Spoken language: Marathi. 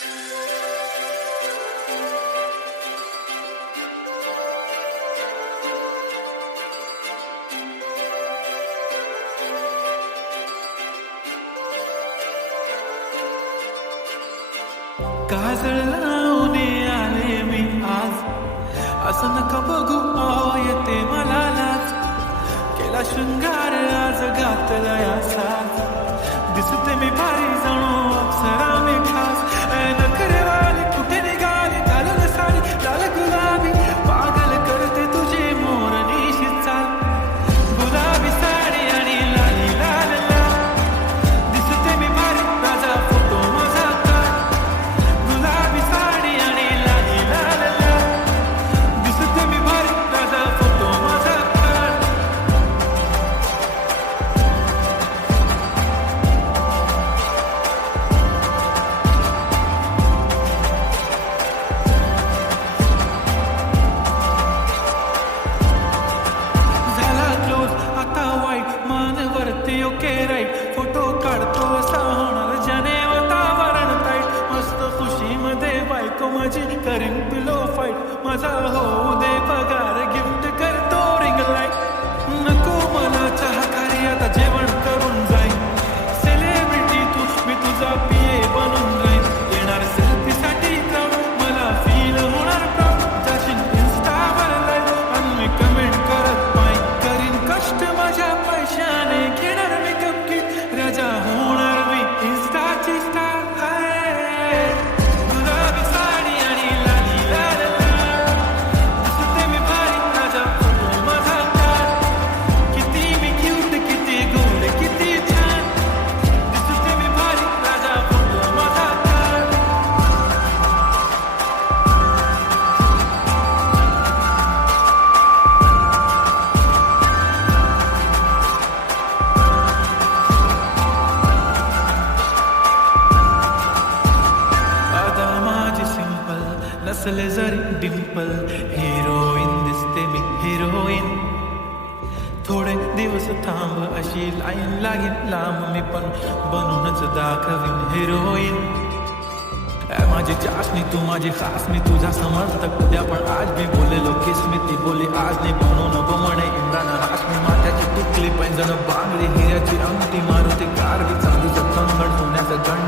काजळ लावून आले मी आज, असं नका बघू येते मला लाज. केला शृंगार आज घातला या साज, दिसते मी भारी जणू अप्सरा मी खास. नखरेवाली कुठे निघाली घालून साडी लाल गुलाबी, पागल करते तुझी मोरनीशी चाल. गुलाबी साडी आणि लाली लाल लाल, दिसते मी भारी राजा फोटो माझा काढ. गुलाबी साडी आणि लाली लाल लाल, दिसते मी भारी राजा फोटो माझा काढ. झाला क्लोज आता वाईट, मानवरती ओके राईट. फोटो काढतो असा होणार ज्याने वातावरण ताईट. मस्त खुशीमध्ये बायको माझी करेन पिलो फाईट. माझा होऊ दे पगार गिफ्ट करतो रिंग लाईट. नको मला चहाकारी आता जेवण करून जाईन. सेलिब्रिटी तू मी तुझा पिये बनून राहीन. येणार सेल्फी साठी क्राऊड, मला फील होणार प्राऊड. जाशील इन्स्टावर लाईव्ह आणि मी कमेंट करत पाहिन. करीन कष्ट माझ्या पैशाने, घेणार मी कपकीट. राजा होणार मी इन्स्टाची स्टार. गुलाबी साडी आणि लाली लाल लाल, दिसते मी भारी राजा फोटो माझा काढ. किती मी क्यूट, किती गोड, किती छान, दिसते मी भारी राजा फोटो माझा काढ. आता माझी सिंपल नसले जरी डिंपल, हिरोईन दिसते मी हिरोईन. थोडे दिवस थांब अशी लाईन लागेल लांब, मी पण बनूनच दाखवीन हिरोईन. माझी चाशनी तू माझी खास, मी तुझा समर्थक उद्या पण आज मी बोलेलो किस मी. ती बोली आज नाही बनवून म्हणे इम्रान हाशमी. माझ्याची टिकली पैंजण बांगडी, हिऱ्याची अंगठी, मारुती कारवी, चांदीचं कंगण, सोन्याचं गण